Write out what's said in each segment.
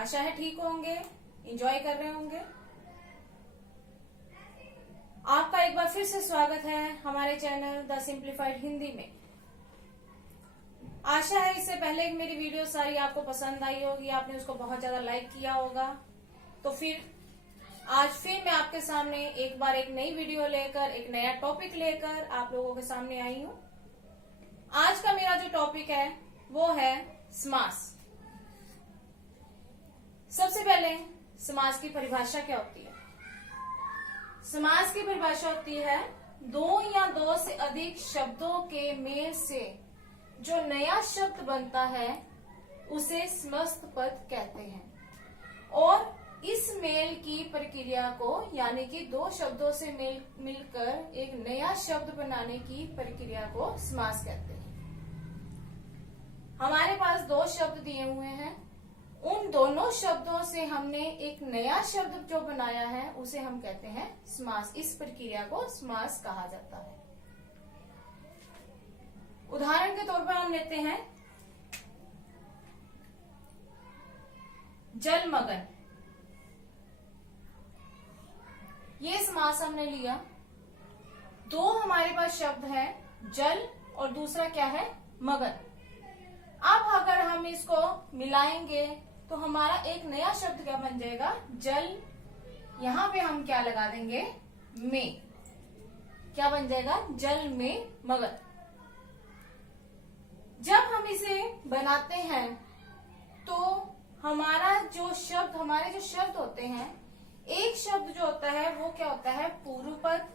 आशा है ठीक होंगे, एंजॉय कर रहे होंगे। आपका एक बार फिर से स्वागत है हमारे चैनल द सिंप्लीफाइड हिंदी में। आशा है इससे पहले एक मेरी वीडियो सारी आपको पसंद आई होगी, आपने उसको बहुत ज्यादा लाइक किया होगा। तो फिर आज फिर मैं आपके सामने एक बार एक नई वीडियो लेकर, एक नया टॉपिक लेकर आप लोगों के सामने आई हूँ। आज का मेरा जो टॉपिक है वो है समास। सबसे पहले समास की परिभाषा क्या होती है? समास की परिभाषा होती है दो या दो से अधिक शब्दों के मेल से जो नया शब्द बनता है उसे समस्त पद कहते हैं। और इस मेल की प्रक्रिया को यानी कि दो शब्दों से मिलकर एक नया शब्द बनाने की प्रक्रिया को समास कहते हैं। हमारे पास दो शब्द दिए हुए हैं, उन दोनों शब्दों से हमने एक नया शब्द जो बनाया है उसे हम कहते हैं समास। इस प्रक्रिया को समास कहा जाता है। उदाहरण के तौर पर हम लेते हैं जलमग्न। ये समास हमने लिया। दो हमारे पास शब्द है, जल और दूसरा क्या है, मगन। अब अगर हम इसको मिलाएंगे तो हमारा एक नया शब्द क्या बन जाएगा, जल। यहां पे हम क्या लगा देंगे, में। क्या बन जाएगा, जल में मगन। जब हम इसे बनाते हैं तो हमारे जो शब्द होते हैं, एक शब्द जो होता है वो क्या होता है, पूर्व पद,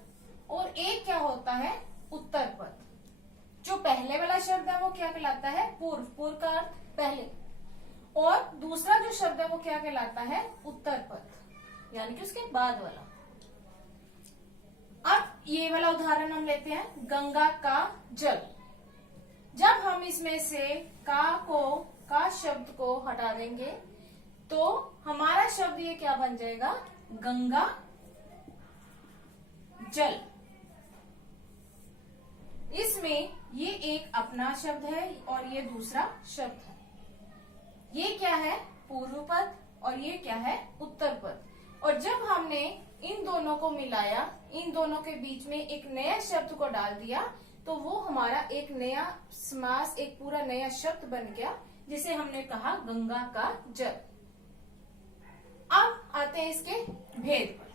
और एक क्या होता है, उत्तर पद। जो पहले वाला शब्द है वो क्या कहलाता है, पूर्व का अर्थ पहले, और दूसरा जो शब्द है वो क्या कहलाता है, उत्तर पद, यानी कि उसके बाद वाला। अब ये वाला उदाहरण हम लेते हैं, गंगा का जल। जब हम इसमें से का शब्द को हटा देंगे तो हमारा शब्द ये क्या बन जाएगा, गंगा जल। इसमें ये एक अपना शब्द है और ये दूसरा शब्द है। ये क्या है, पूर्व पद, और ये क्या है, उत्तर पद। और जब हमने इन दोनों को मिलाया, इन दोनों के बीच में एक नया शब्द को डाल दिया तो वो हमारा एक नया समास, एक पूरा नया शब्द बन गया, जिसे हमने कहा गंगा का जल। अब आते हैं इसके भेद पर।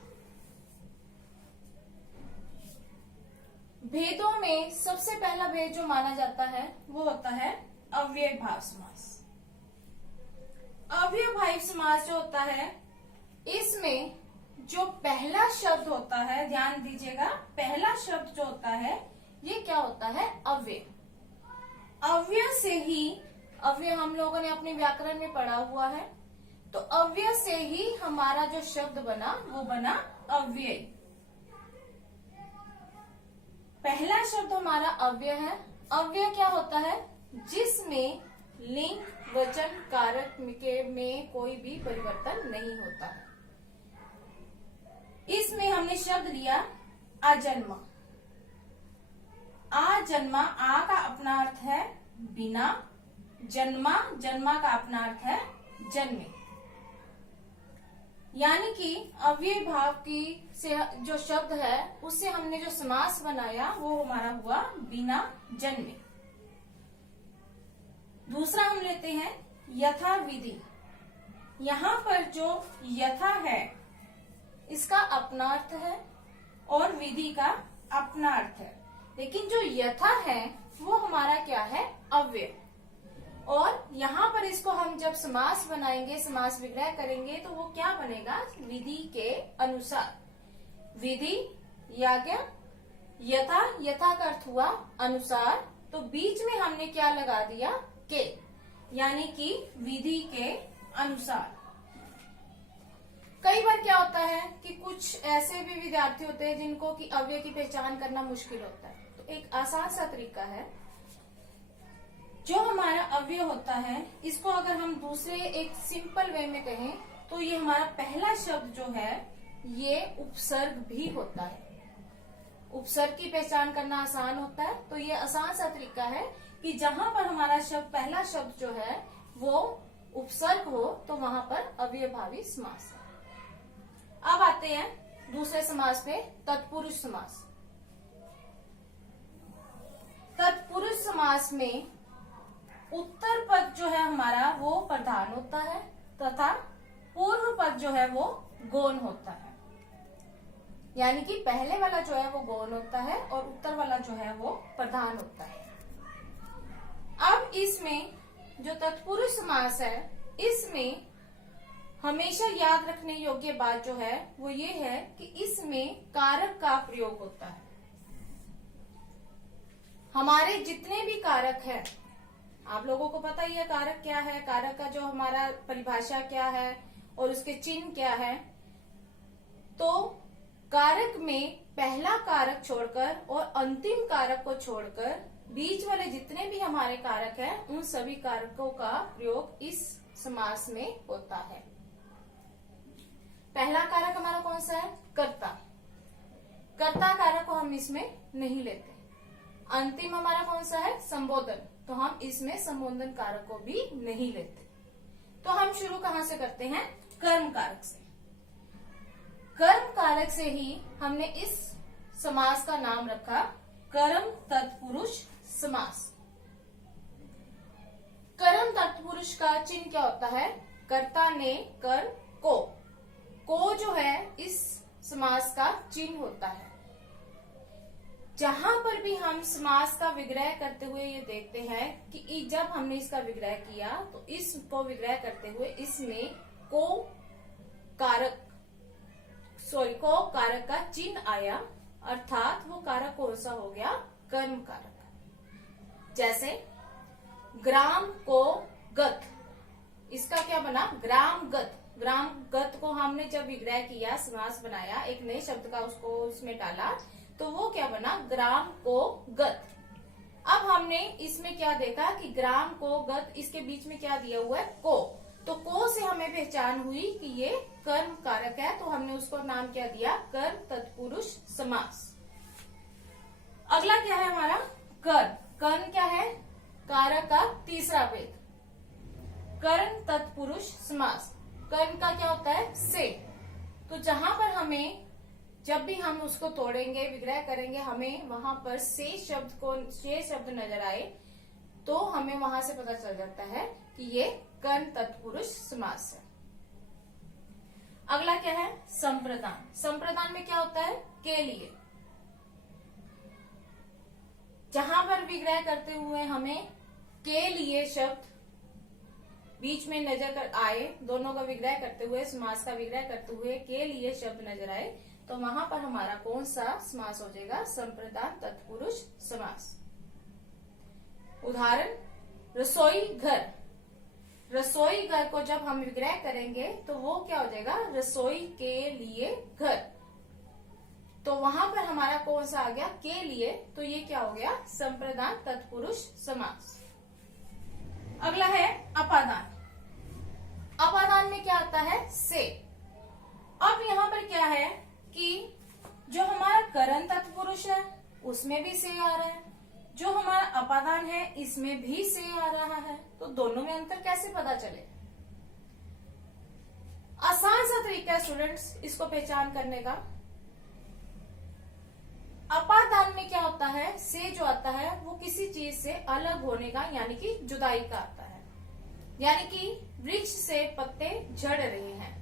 भेदों में सबसे पहला भेद जो माना जाता है वो होता है अव्ययभाव समास। अव्ययभाव समास जो होता है, इसमें जो पहला शब्द होता है, ध्यान दीजिएगा, पहला शब्द जो होता है ये क्या होता है, अव्यय। अव्यय से ही, अव्यय हम लोगों ने अपने व्याकरण में पढ़ा हुआ है, तो अव्यय से ही हमारा जो शब्द बना वो बना अव्यय। पहला शब्द हमारा अव्यय है। अव्यय क्या होता है, जिसमें लिंग, वचन, कारक में कोई भी परिवर्तन नहीं होता है। इसमें हमने शब्द लिया अजन्मा। आजन्मा, आ का अपना अर्थ है बिना, जन्मा, जन्मा का अपना अर्थ है जन्मे। यानी कि अव्यय भाव की से जो शब्द है उससे हमने जो समास बनाया वो हमारा हुआ बिना जन्मे। दूसरा हम लेते हैं यथा विधि। यहाँ पर जो यथा है इसका अपना अर्थ है और विधि का अपना अर्थ है, लेकिन जो यथा है वो हमारा क्या है, अव्यय। और यहाँ पर इसको हम जब समास बनाएंगे, समास विग्रह करेंगे तो वो क्या बनेगा, विधि के अनुसार। विधि या क्या, यथा, यथा का अर्थ हुआ अनुसार, तो बीच में हमने क्या लगा दिया, के, यानी कि विधि के अनुसार। कई बार क्या होता है कि कुछ ऐसे भी विद्यार्थी होते हैं जिनको कि अव्यय की पहचान करना मुश्किल होता है, तो एक आसान सा तरीका है, जो हमारा अव्यय होता है इसको अगर हम दूसरे एक सिंपल वे में कहें तो ये हमारा पहला शब्द जो है ये उपसर्ग भी होता है। उपसर्ग की पहचान करना आसान होता है, तो ये आसान सा तरीका है कि जहां पर हमारा शब्द, पहला शब्द जो है वो उपसर्ग हो तो वहां पर अव्ययभावी समास है। अब आते हैं दूसरे समास पे, तत्पुरुष समास। तत्पुरुष समास में उत्तर पद जो है हमारा वो प्रधान होता है तथा पूर्व पद जो है वो गौण होता है। यानी कि पहले वाला जो है वो गौण होता है और उत्तर वाला जो है वो प्रधान होता है। अब इसमें जो तत्पुरुष समास है, इसमें हमेशा याद रखने योग्य बात जो है वो ये है कि इसमें कारक का प्रयोग होता है। हमारे जितने भी कारक हैं, आप लोगों को पता ही है कारक क्या है, कारक का जो हमारा परिभाषा क्या है और उसके चिन्ह क्या है। तो कारक में पहला कारक छोड़कर और अंतिम कारक को छोड़कर बीच वाले जितने भी हमारे कारक हैं, उन सभी कारकों का प्रयोग इस समास में होता है। पहला कारक हमारा कौन सा है? कर्ता। कर्ता कारक को हम इसमें नहीं लेते। अंतिम हमारा कौन सा है? संबोधन। तो हम इसमें संबोधन कारक को भी नहीं लेते। तो हम शुरू कहां से करते हैं? कर्म कारक से। कर्म कारक से ही हमने इस समास का नाम रखा कर्म तत्पुरुष समास। कर्म तत्पुरुष का चिन्ह क्या होता है? कर्ता ने कर को जो है इस समास का चिन्ह होता है। जहां पर भी हम समास का विग्रह करते हुए ये देखते हैं कि जब हमने इसका विग्रह किया तो इसको विग्रह करते हुए इसमें को कारक का चिन्ह आया, अर्थात वो कारक कौन सा हो गया? कर्म कारक। जैसे ग्राम को गत, इसका क्या बना? ग्राम गत। ग्राम गत को हमने जब विग्रह किया, समास बनाया, एक नए शब्द का उसको उसमें डाला, तो वो क्या बना? ग्राम को गत। अब हमने इसमें क्या देखा कि ग्राम को गत, इसके बीच में क्या दिया हुआ है? को। तो को से हमें पहचान हुई कि ये कर्म कारक है, तो हमने उसको नाम क्या दिया? कर्म तत्पुरुष समास। अगला क्या है हमारा? कर्ण। कर्ण क्या है? कारक का तीसरा भेद। कर्ण तत्पुरुष समास। कर्ण का क्या होता है? से। तो जहां पर हमें, जब भी हम उसको तोड़ेंगे, विग्रह करेंगे, हमें वहां पर से शब्द नजर आए तो हमें वहां से पता चल जाता है कि ये कर्ण तत्पुरुष समास है। अगला क्या है? संप्रदान। संप्रदान में क्या होता है? के लिए। जहां पर विग्रह करते हुए हमें के लिए शब्द बीच में नजर कर आए, दोनों का विग्रह करते हुए, समास का विग्रह करते हुए के लिए शब्द नजर आए, तो वहां पर हमारा कौन सा समास हो जाएगा? संप्रदान तत्पुरुष समास। उदाहरण, रसोई घर। रसोई घर को जब हम विग्रह करेंगे तो वो क्या हो जाएगा? रसोई के लिए घर। तो वहां पर हमारा कौन सा आ गया? के लिए। तो ये क्या हो गया? संप्रदान तत्पुरुष समास। अगला है अपादान। अपादान में क्या आता है? से। अब यहाँ पर क्या है कि जो हमारा कर्ण तत्पुरुष है उसमें भी से आ रहा है, जो हमारा अपादान है इसमें भी से आ रहा है, तो दोनों में अंतर कैसे पता चले? आसान सा तरीका है स्टूडेंट्स इसको पहचान करने का। अपादान में क्या होता है? से जो आता है वो किसी चीज से अलग होने का, यानी कि जुदाई का आता है। यानी कि वृक्ष से पत्ते झड़ रहे हैं।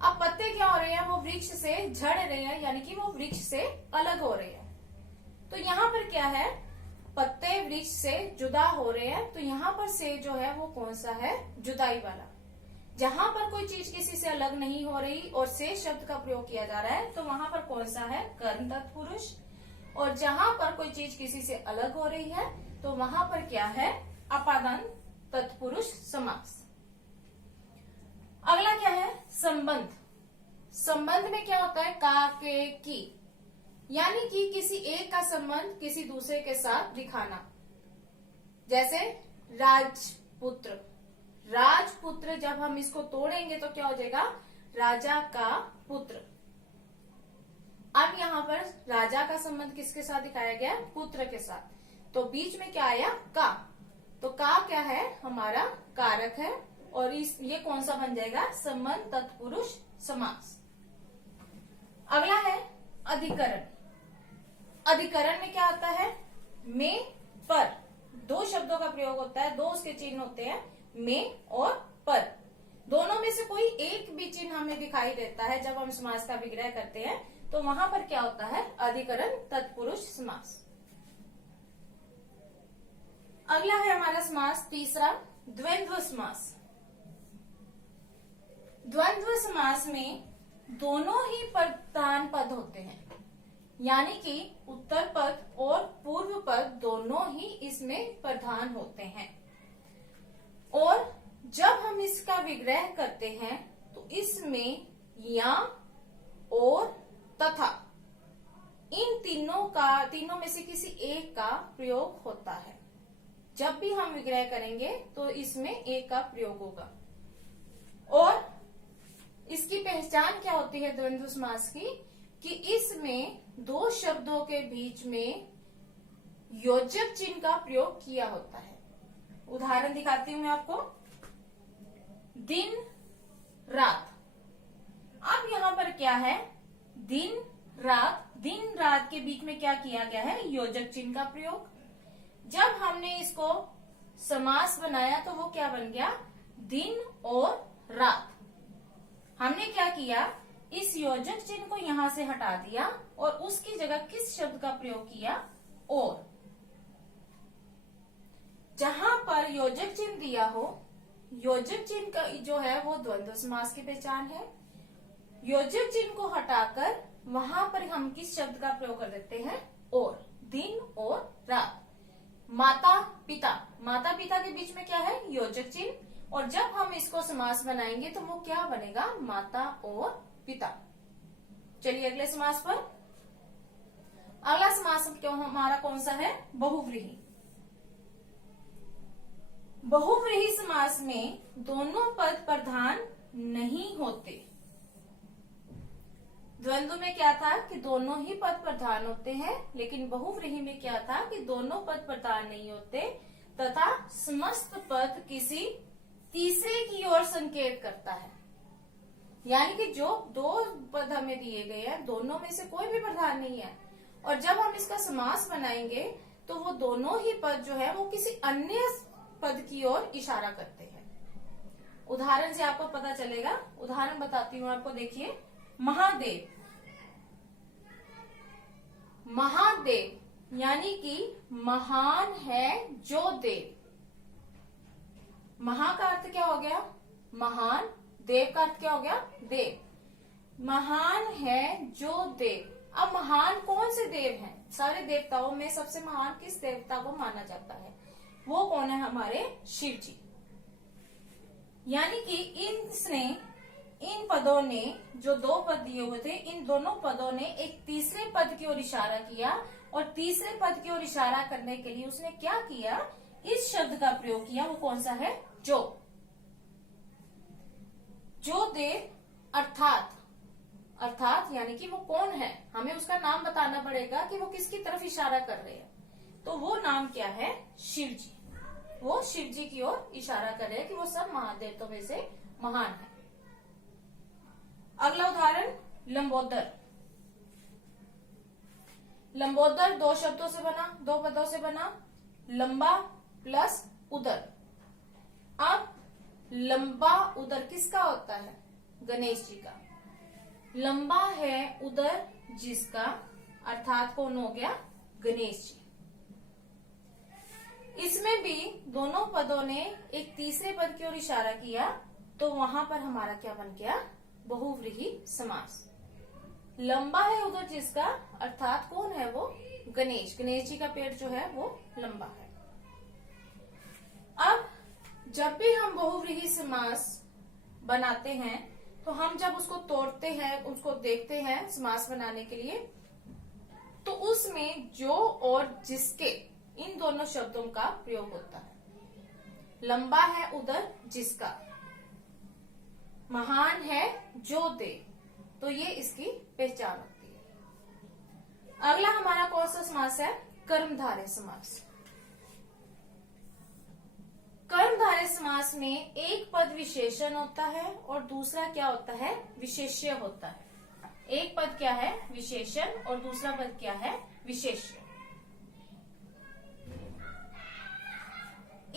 अब पत्ते क्या हो रहे हैं? वो वृक्ष से झड़ रहे हैं, यानी कि वो वृक्ष से अलग हो रहे हैं। तो यहाँ पर क्या है? पत्ते वृक्ष से जुदा हो रहे हैं, तो यहाँ पर से जो है वो कौन सा है? जुदाई वाला। जहां पर कोई चीज किसी से अलग नहीं हो रही और से शब्द का प्रयोग किया जा रहा है, तो वहां पर कौन सा है? कर्ण तत्पुरुष। और जहां पर कोई चीज किसी से अलग हो रही है तो वहां पर क्या है? अपादान तत्पुरुष समास। अगला क्या है? संबंध। संबंध में क्या होता है? का, के, की, यानी कि किसी एक का संबंध किसी दूसरे के साथ दिखाना। जैसे राजपुत्र। राजपुत्र जब हम इसको तोड़ेंगे तो क्या हो जाएगा? राजा का पुत्र। अब यहाँ पर राजा का संबंध किसके साथ दिखाया गया? पुत्र के साथ। तो बीच में क्या आया? का। तो का क्या है? हमारा कारक है और ये कौन सा बन जाएगा, संबंध तत्पुरुष समास। अगला है अधिकरण। अधिकरण में क्या आता है, में पर, दो शब्दों का प्रयोग होता है, दो उसके चिन्ह होते हैं, में और पर। दोनों में से कोई एक भी चिन्ह हमें दिखाई देता है जब हम समास का विग्रह करते हैं, तो वहां पर क्या होता है, अधिकरण तत्पुरुष समास। अगला है हमारा समास तीसरा, द्वंद्व समास। द्वंद्व समास में दोनों ही प्रधान पद होते हैं, यानी कि उत्तर पद और पूर्व पद दोनों ही इसमें प्रधान होते हैं। और जब हम इसका विग्रह करते हैं तो इसमें या, और, तथा इन तीनों में से किसी एक का प्रयोग होता है। जब भी हम विग्रह करेंगे तो इसमें एक का प्रयोग होगा। और इसकी पहचान क्या होती है द्वंद्व समास की, कि इसमें दो शब्दों के बीच में योजक चिन्ह का प्रयोग किया होता है। उदाहरण दिखाती हूं मैं आपको, दिन रात। अब यहां पर क्या है, दिन रात के बीच में क्या किया गया है, योजक चिन्ह का प्रयोग। जब हमने इसको समास बनाया तो वो क्या बन गया, दिन और रात। हमने क्या किया, इस योजक चिन्ह को यहां से हटा दिया और उसकी जगह किस शब्द का प्रयोग किया, और। जहां पर योजक चिन्ह दिया हो, योजक चिन्ह का जो है वो द्वंद्व समास की पहचान है। योजक चिन्ह को हटाकर वहां पर हम किस शब्द का प्रयोग कर देते हैं, और। दिन और रात। माता पिता के बीच में क्या है, योजक चिन्ह, और जब हम इसको समास बनाएंगे तो वो क्या बनेगा, माता और पिता। चलिए अगले समास पर। अगला समास क्यों हमारा कौन सा है, बहुव्रीहि। बहुव्रीहि समास में दोनों पद प्रधान नहीं होते। द्वंद्व में क्या था कि दोनों ही पद प्रधान होते हैं, लेकिन बहुव्रीहि में क्या था कि दोनों पद प्रधान नहीं होते तथा समस्त पद किसी तीसरे की ओर संकेत करता है। यानी कि जो दो पद हमें दिए गए हैं, दोनों में से कोई भी प्रधान नहीं है, और जब हम इसका समास बनाएंगे तो वो दोनों ही पद जो है वो किसी अन्य पद की ओर इशारा करते हैं। उदाहरण से आपको पता चलेगा। उदाहरण बताती हूँ आपको, देखिए, महादेव। महादेव यानी कि महान है जो देव। महा का अर्थ क्या हो गया, महान। देव का अर्थ क्या हो गया, देव। महान है जो देव। अब महान कौन से देव हैं, सारे देवताओं में सबसे महान किस देवता को माना जाता है, वो कौन है, हमारे शिव जी। यानी कि इन पदों ने, जो दो पद दिए हुए थे, इन दोनों पदों ने एक तीसरे पद की ओर इशारा किया, और तीसरे पद की ओर इशारा करने के लिए उसने क्या किया, इस शब्द का प्रयोग किया। वो कौन सा है, जो देव। अर्थात यानी कि वो कौन है, हमें उसका नाम बताना पड़ेगा कि वो किसकी तरफ इशारा कर रहे हैं। तो वो नाम क्या है, शिव जी। वो शिव जी की ओर इशारा कर रहे हैं कि वो सब महादेवों में से महान है। अगला उदाहरण, लंबोदर। लंबोदर दो शब्दों से बना, दो पदों से बना, लंबा प्लस उदर। अब लंबा उदर किसका होता है, गणेश जी का। लंबा है उदर जिसका, अर्थात कौन हो गया, गणेश जी। इसमें भी दोनों पदों ने एक तीसरे पद की ओर इशारा किया, तो वहां पर हमारा क्या बन गया, बहुव्रीहि समास। लंबा है उदर जिसका, अर्थात कौन है वो, गणेश जी का पेट जो है वो लंबा है। अब जब भी हम बहुव्रीहि समास बनाते हैं तो हम जब उसको तोड़ते हैं, उसको देखते हैं समास बनाने के लिए, तो उसमें जो और जिसके, इन दोनों शब्दों का प्रयोग होता है। लंबा है उदर जिसका, महान है जो दे, तो ये इसकी पहचान होती है। अगला हमारा कौन सा समास है, कर्मधारय समास। कर्मधारय समास समास में एक पद विशेषण होता है और दूसरा क्या होता है, विशेष्य होता है। एक पद क्या है, विशेषण, और दूसरा पद क्या है, विशेष्य।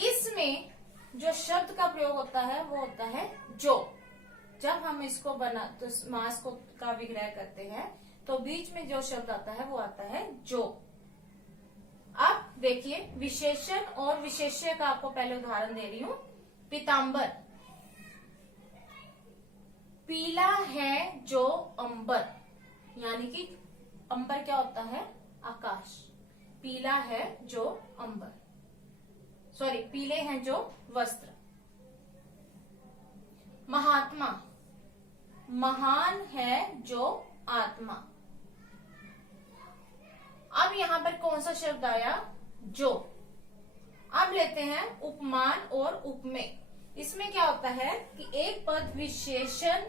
इसमें जो शब्द का प्रयोग होता है वो होता है जो। जब हम इसको तो समास को का विग्रह करते हैं तो बीच में जो शब्द आता है वो आता है जो। अब देखिए, विशेषण और विशेष्य का आपको पहले उदाहरण दे रही हूं। पीतांबर, पीला है जो अंबर, यानी कि अंबर क्या होता है, आकाश। पीला है जो अंबर, सॉरी, पीले हैं जो वस्त्र। महात्मा, महान है जो आत्मा। अब यहां पर कौन सा शब्द आया, जो। अब लेते हैं उपमान और उपमेय। इसमें क्या होता है कि एक पद विशेषण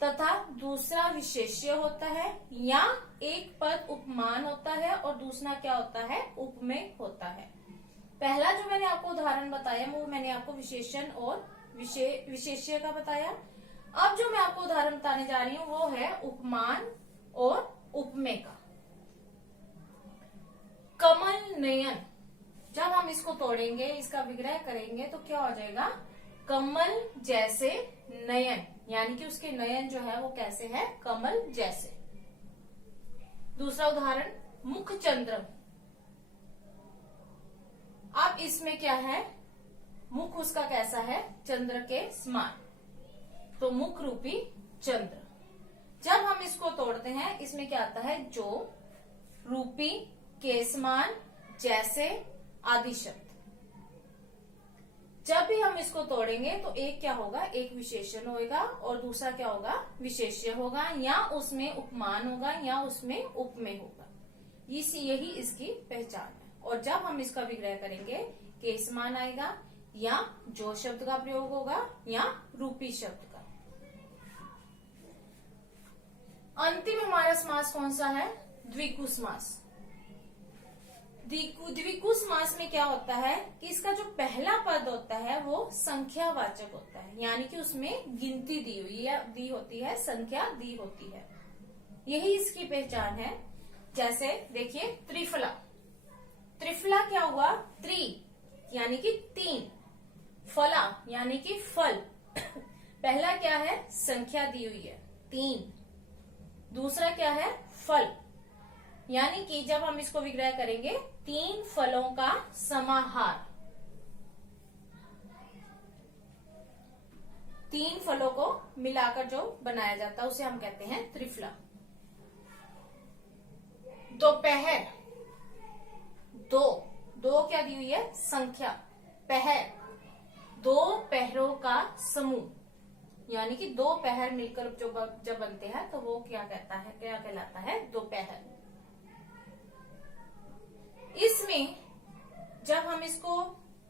तथा दूसरा विशेष्य होता है, या एक पद उपमान होता है और दूसरा क्या होता है, उपमेय होता है। पहला जो मैंने आपको उदाहरण बताया वो मैंने आपको विशेषण और विशेष्य का बताया। अब जो मैं आपको उदाहरण बताने जा रही हूँ वो है उपमान और उपमेय का। कमल नयन, जब हम इसको तोड़ेंगे, इसका विग्रह करेंगे तो क्या हो जाएगा, कमल जैसे नयन, यानी कि उसके नयन जो है वो कैसे है, कमल जैसे। दूसरा उदाहरण मुखचंद्रम। अब इसमें क्या है, मुख उसका कैसा है, चंद्र के समान, तो मुख रूपी चंद्र। जब हम इसको तोड़ते हैं इसमें क्या आता है, जो, रूपी, के समान, जैसे आदि शब्द। जब भी हम इसको तोड़ेंगे तो एक क्या होगा, एक विशेषण होगा और दूसरा क्या होगा, विशेष्य होगा, या उसमें उपमान होगा या उसमें उपमेय होगा। यही इसकी पहचान है। और जब हम इसका विग्रह करेंगे, के समान आएगा, या जो शब्द का प्रयोग होगा, या रूपी शब्द का। अंतिम हमारा समास कौन सा है, द्विगु समास। द्विगु समास में क्या होता है कि इसका जो पहला पद होता है वो संख्यावाचक होता है, यानी कि उसमें गिनती दी होती है, संख्या दी होती है। यही इसकी पहचान है। जैसे देखिए, त्रिफला। त्रिफला क्या हुआ, त्रि यानी कि तीन, फला यानी कि फल। पहला क्या है, संख्या दी हुई है 3, दूसरा क्या है, फल, यानी कि जब हम इसको विग्रह करेंगे 3 फलों का समाहार। 3 फलों को मिलाकर जो बनाया जाता है उसे हम कहते हैं त्रिफला। दोपहर, दो क्या दी हुई है, संख्या, पहर, 2 पहरों का समूह, यानी कि 2 पहर मिलकर जब बनते हैं तो वो क्या कहलाता है, दोपहर। इसमें जब हम इसको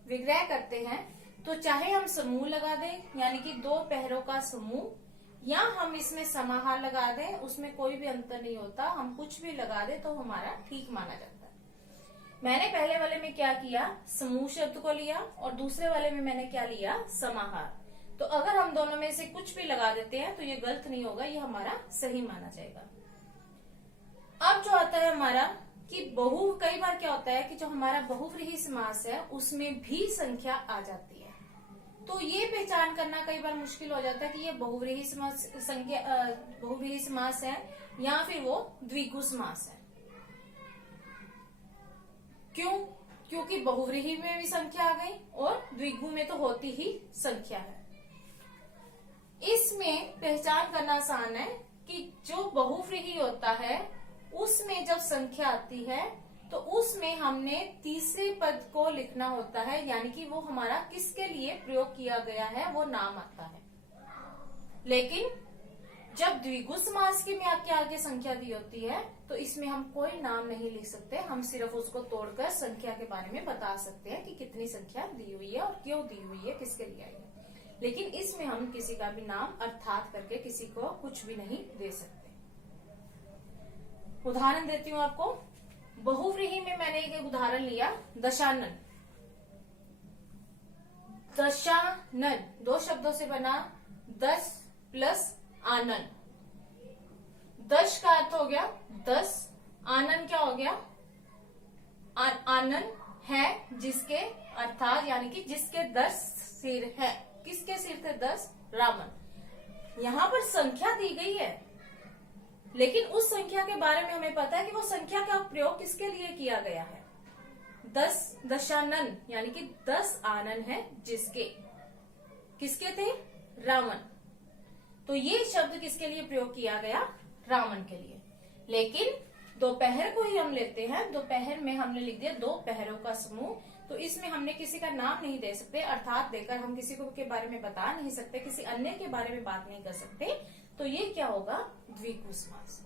विग्रह करते हैं तो चाहे हम समूह लगा दें, यानी कि 2 पहरों का समूह, या हम इसमें समाहार लगा दें, उसमें कोई भी अंतर नहीं होता। हम कुछ भी लगा दें तो हमारा ठीक माना जाता है। मैंने पहले वाले में क्या किया, समूह शब्द को लिया, और दूसरे वाले में मैंने क्या लिया, समाहार। तो अगर हम दोनों में से कुछ भी लगा देते हैं तो ये गलत नहीं होगा, ये हमारा सही माना जाएगा। अब जो आता है हमारा कि कई बार क्या होता है कि जो हमारा बहुव्रीहि समास है उसमें भी संख्या आ जाती है, तो ये पहचान करना कई बार मुश्किल हो जाता है कि ये बहुव्रीहि समास है या फिर वो द्विगु समास है। क्यों? क्योंकि बहुव्रीहि में भी संख्या आ गई और द्विगु में तो होती ही संख्या है। इसमें पहचान करना आसान है कि जो बहुव्रीहि होता है उसमें जब संख्या आती है तो उसमें हमने तीसरे पद को लिखना होता है, यानी कि वो हमारा किसके लिए प्रयोग किया गया है वो नाम आता है। लेकिन जब द्विगु समास की में आपके आगे संख्या दी होती है तो इसमें हम कोई नाम नहीं लिख सकते, हम सिर्फ उसको तोड़कर संख्या के बारे में बता सकते हैं कि कितनी संख्या दी हुई है और क्यों दी हुई है, किसके लिए आई है। लेकिन इसमें हम किसी का भी नाम अर्थात करके किसी को कुछ भी नहीं दे सकते। उदाहरण देती हूँ आपको। बहुव्रीहि में मैंने एक उदाहरण लिया, दशानन। दशानन 2 शब्दों से बना, 10 प्लस आनन। दश का अर्थ हो गया 10, आनन क्या हो गया? आनन है जिसके, अर्थात यानी कि जिसके 10 सिर है। किसके सिर थे 10? रावण। यहां पर संख्या दी गई है, लेकिन उस संख्या के बारे में हमें पता है कि वो संख्या का प्रयोग किसके लिए किया गया है। 10 दशानन यानी कि 10 आनन है जिसके, किसके थे? रावण। तो ये शब्द किसके लिए प्रयोग किया गया? रावण के लिए। लेकिन दोपहर को ही हम लेते हैं, दोपहर में हमने लिख दिया 2 पहरों का समूह, तो इसमें हमने किसी का नाम नहीं दे सकते, अर्थात देकर हम किसी को के बारे में बता नहीं सकते, किसी अन्य के बारे में बात नहीं कर सकते। तो ये क्या होगा? द्विगु समास।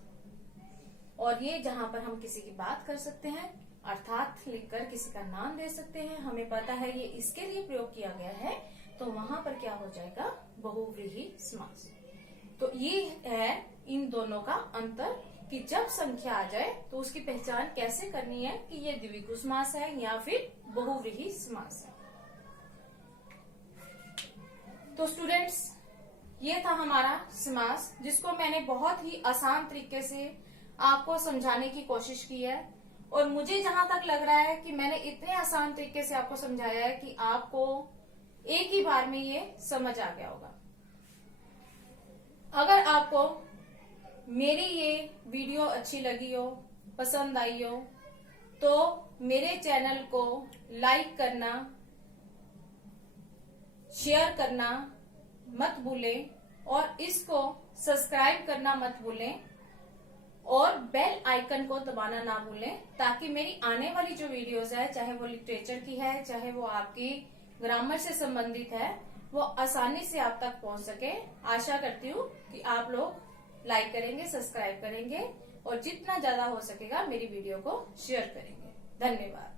और ये जहां पर हम किसी की बात कर सकते हैं, अर्थात लिखकर किसी का नाम दे सकते हैं, हमें पता है ये इसके लिए प्रयोग किया गया है, तो वहां पर क्या हो जाएगा? बहुव्रीहि समास। तो ये है इन दोनों का अंतर कि जब संख्या आ जाए तो उसकी पहचान कैसे करनी है कि ये द्विगु समास है या फिर बहुव्रीहि समास है। तो स्टूडेंट्स, ये था हमारा समास, जिसको मैंने बहुत ही आसान तरीके से आपको समझाने की कोशिश की है। और मुझे जहां तक लग रहा है कि मैंने इतने आसान तरीके से आपको समझाया है कि आपको एक ही बार में ये समझ आ गया होगा। अगर आपको मेरी ये वीडियो अच्छी लगी हो, पसंद आई हो, तो मेरे चैनल को लाइक करना, शेयर करना मत भूलें और इसको सब्सक्राइब करना मत भूलें और बेल आइकन को दबाना ना भूलें, ताकि मेरी आने वाली जो वीडियोस है, चाहे वो लिटरेचर की है, चाहे वो आपकी ग्रामर से संबंधित है, वो आसानी से आप तक पहुंच सके। आशा करती हूँ कि आप लोग लाइक करेंगे, सब्सक्राइब करेंगे और जितना ज्यादा हो सकेगा मेरी वीडियो को शेयर करेंगे। धन्यवाद।